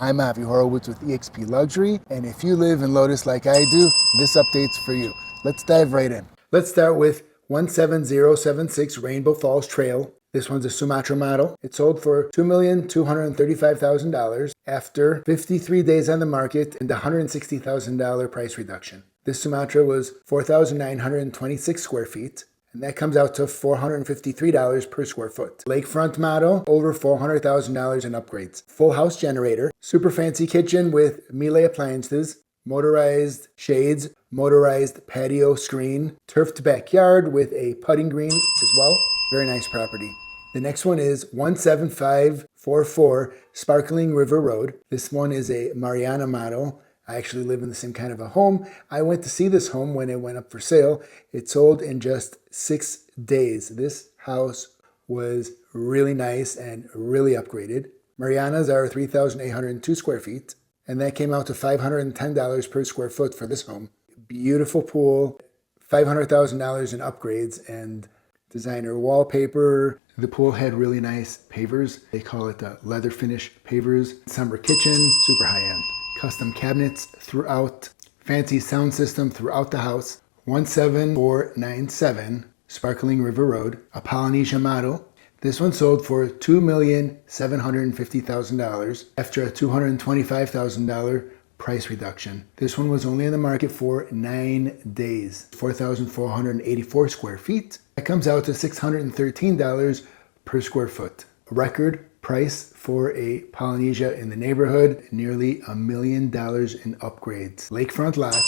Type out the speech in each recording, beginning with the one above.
I'm Avi Horowitz with eXp Luxury, and if you live in Lotus like I do, this update's for you. Let's dive right in. Let's start with 17076 Rainbow Falls Trail. This one's a Sumatra model. It sold for $2,235,000 after 53 days on the market and a $160,000 price reduction. This Sumatra was 4,926 square feet. And that comes out to $453 per square foot. Lakefront model, over $400,000 in upgrades. Full house generator, super fancy kitchen with Miele appliances, motorized shades, motorized patio screen, turfed backyard with a putting green as well. Very nice property. The next one is 17544 Sparkling River Road. This one is a Mariana model. I actually live in the same kind of a home. I went to see this home when it went up for sale. It sold in just 6 days. This house was really nice and really upgraded. Marianas are 3,802 square feet, and that came out to $510 per square foot for this home. Beautiful pool, $500,000 in upgrades and designer wallpaper. The pool had really nice pavers. They call it leather finish pavers. Summer kitchen, super high end. Custom cabinets throughout, fancy sound system throughout the house. 17497 Sparkling River Road, a Polynesia model. This one sold for $2,750,000 after a $225,000 price reduction. This one was only in the market for 9 days. 4,484 square feet. That comes out to $613 per square foot. A record price for a Polynesia in the neighborhood, nearly $1 million in upgrades. Lakefront lot,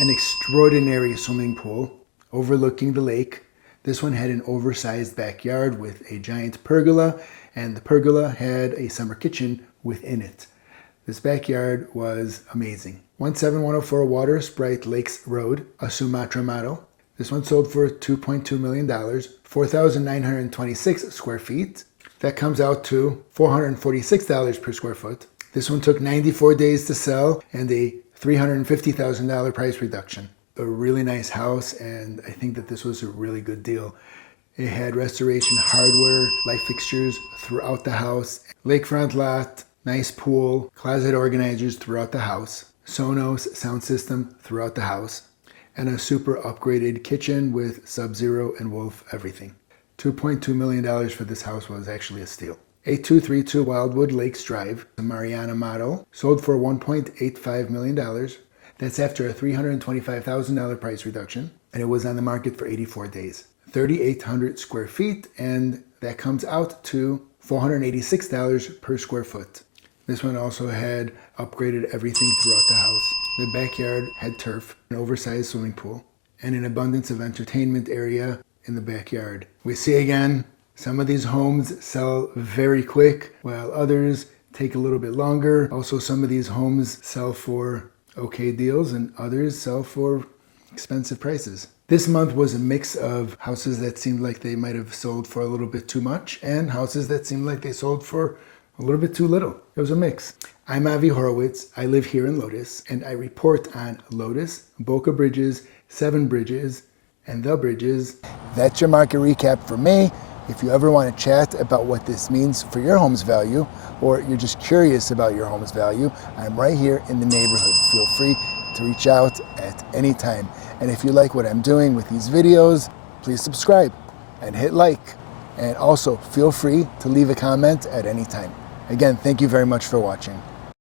an extraordinary swimming pool overlooking the lake. This one had an oversized backyard with a giant pergola, and the pergola had a summer kitchen within it. This backyard was amazing. 17104 Water Sprite Lakes Road, a Sumatra model. This one sold for $2.2 million, 4,926 square feet. That comes out to $446 per square foot. This one took 94 days to sell and a $350,000 price reduction. A really nice house, and I think that this was a really good deal. It had restoration hardware, light fixtures throughout the house, lakefront lot, nice pool, closet organizers throughout the house, Sonos sound system throughout the house, and a super upgraded kitchen with Sub-Zero and Wolf everything. $2.2 million for this house was actually a steal. 8232 Wildwood Lakes Drive, the Mariana model, sold for $1.85 million. That's after a $325,000 price reduction, and it was on the market for 84 days. 3,800 square feet, and that comes out to $486 per square foot. This one also had upgraded everything throughout the house. The backyard had turf, an oversized swimming pool, and an abundance of entertainment area in the backyard. We see again, some of these homes sell very quick, while others take a little bit longer. Also, some of these homes sell for okay deals, and others sell for expensive prices. This month was a mix of houses that seemed like they might have sold for a little bit too much and houses that seemed like they sold for a little bit too little. It was a mix. I'm Avi Horowitz. I live here in Lotus, and I report on Lotus, Boca Bridges, 7 Bridges, and the Bridges. That's your market recap for me. If you ever want to chat about what this means for your home's value, or you're just curious about your home's value, I'm right here in the neighborhood. Feel free to reach out at any time. And if you like what I'm doing with these videos, please subscribe and hit like. And also feel free to leave a comment at any time. Again, thank you very much for watching.